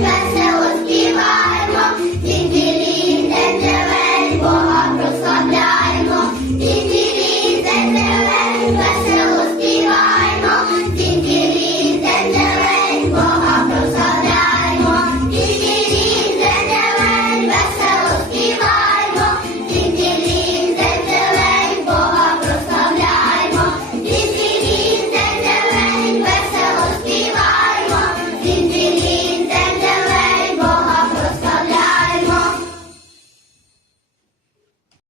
Everybody.